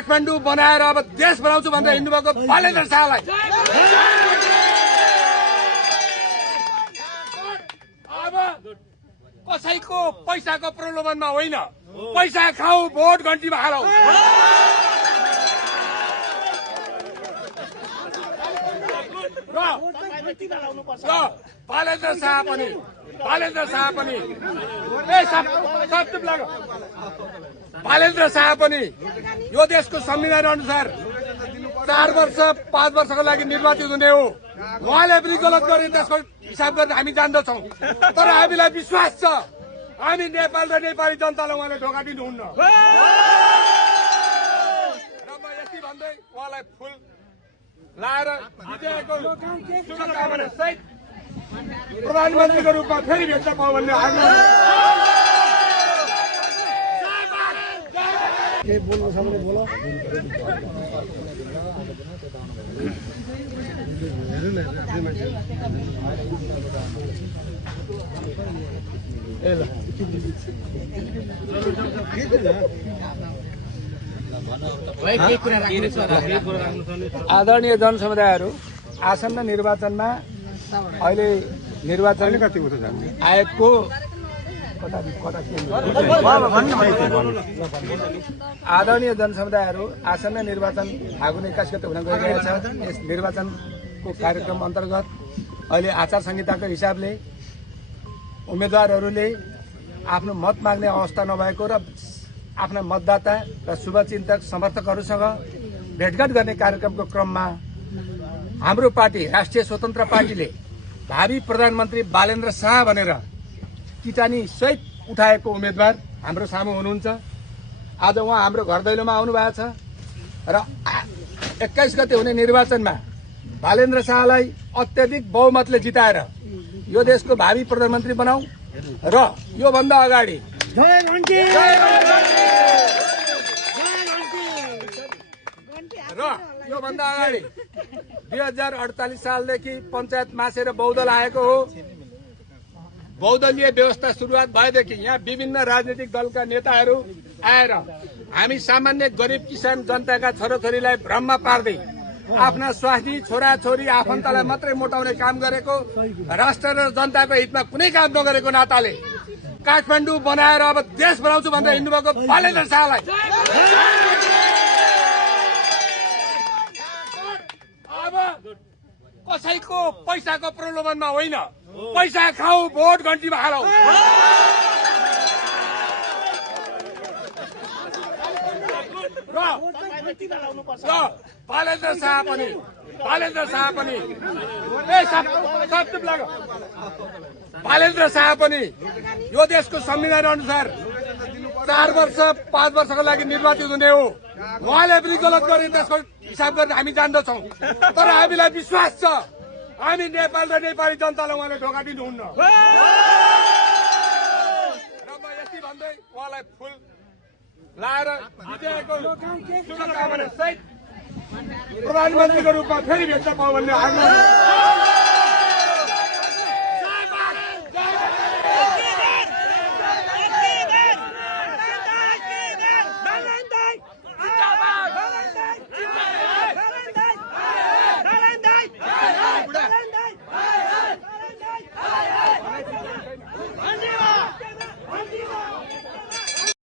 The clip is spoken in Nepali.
काठमाडौँ बनाएर अब देश बनाउँछु भनेर हिँड्नुभएको बालेन्द्र शाहलाई अब कसैको पैसाको प्रलोभनमा होइन, पैसा खाऊ भोट घन्टीमा हालौ। बालेन्द्र शाह पनि यो देशको संविधान अनुसार 4 वर्ष 5 वर्षको लागि निर्वाचित हुने हो। उहाँले पनि गलत गरे त्यसको हिसाब गरेर हामी जान्दछौँ, तर हामीलाई विश्वास छ हामी नेपाल र नेपाली जनतालाई उहाँले धोका दिनुहुन्न। र म यति भन्दै उहाँलाई फुल लाएर विजयको शुभकामना सहित प्रधानमन्त्रीको रूपमा फेरि भेट्न पाऊ भन्ने आग्रह। के बोल्नु छ भने बोल। आदरणीय जनसमुदायहरू, आसन्न निर्वाचनमा अहिले निर्वाचन आयोगको आदरणीय जनसमुदायहरू, आसन्न निर्वाचन फागुन 21 गते हुन गइरहेछ। यस निर्वाचनको कार्यक्रम अन्तर्गत अहिले आचार संहिताको हिसाबले उम्मेदवारहरूले आफ्नो मत माग्ने अवस्था नभएको र आफ्ना मतदाता र शुभचिन्तक समर्थकहरूसँग भेटघाट गर्ने कार्यक्रमको क्रममा हाम्रो पार्टी राष्ट्रिय स्वतन्त्र पार्टीले भावी प्रधानमन्त्री बालेन्द्र शाह भनेर किटानी सहित उठाएको उम्मेदवार हाम्रो सामु हुनुहुन्छ। आज उहाँ हाम्रो घर दैलोमा आउनु भएको छ र 21 गते हुने निर्वाचनमा बालेन्द्र शाहलाई अत्यधिक बहुमतले जिताएर यो देशको भावी प्रधानमन्त्री बनाऊ र योभन्दा अगाडि 2048 सालदेखि पञ्चायत मासेर बहुदल आएको हो। बहुदलीय व्यवस्था सुरुवात भएदेखि यहाँ विभिन्न राजनीतिक दलका नेताहरू आएर हामी सामान्य गरिब किसान जनताका छोराछोरीलाई भ्रममा पार्दै आफ्ना स्वास्नी छोराछोरी आफन्तलाई मात्रै मोटाउने काम गरेको, राष्ट्र र जनताको हितमा कुनै काम नगरेको नाताले काठमाडौँ बनाएर अब देश बनाउँछु भनेर हिँड्नुभएको बालेन्द्र शाहलाई अब कसैको पैसाको प्रलोभनमा होइन, पैसा खाऊ भोट घन्टीमा हालौ। बालेन्द्र शाह पनि यो देशको संविधान अनुसार 4 वर्ष 5 वर्षको लागि निर्वाचित हुने हो। उहाँले पनि गलत गरे त्यसको हिसाब गरेर हामी जान्दछौँ, तर हामीलाई विश्वास छ हामी नेपाल र नेपाली जनतालाई उहाँले धोका दिनुहुन्न। र म यति भन्दै उहाँलाई फुल लाएर विजयको शुभकामना सहित प्रधानमन्त्रीको रूपमा फेरि भेट्न पाऊ भन्ने आग्रह।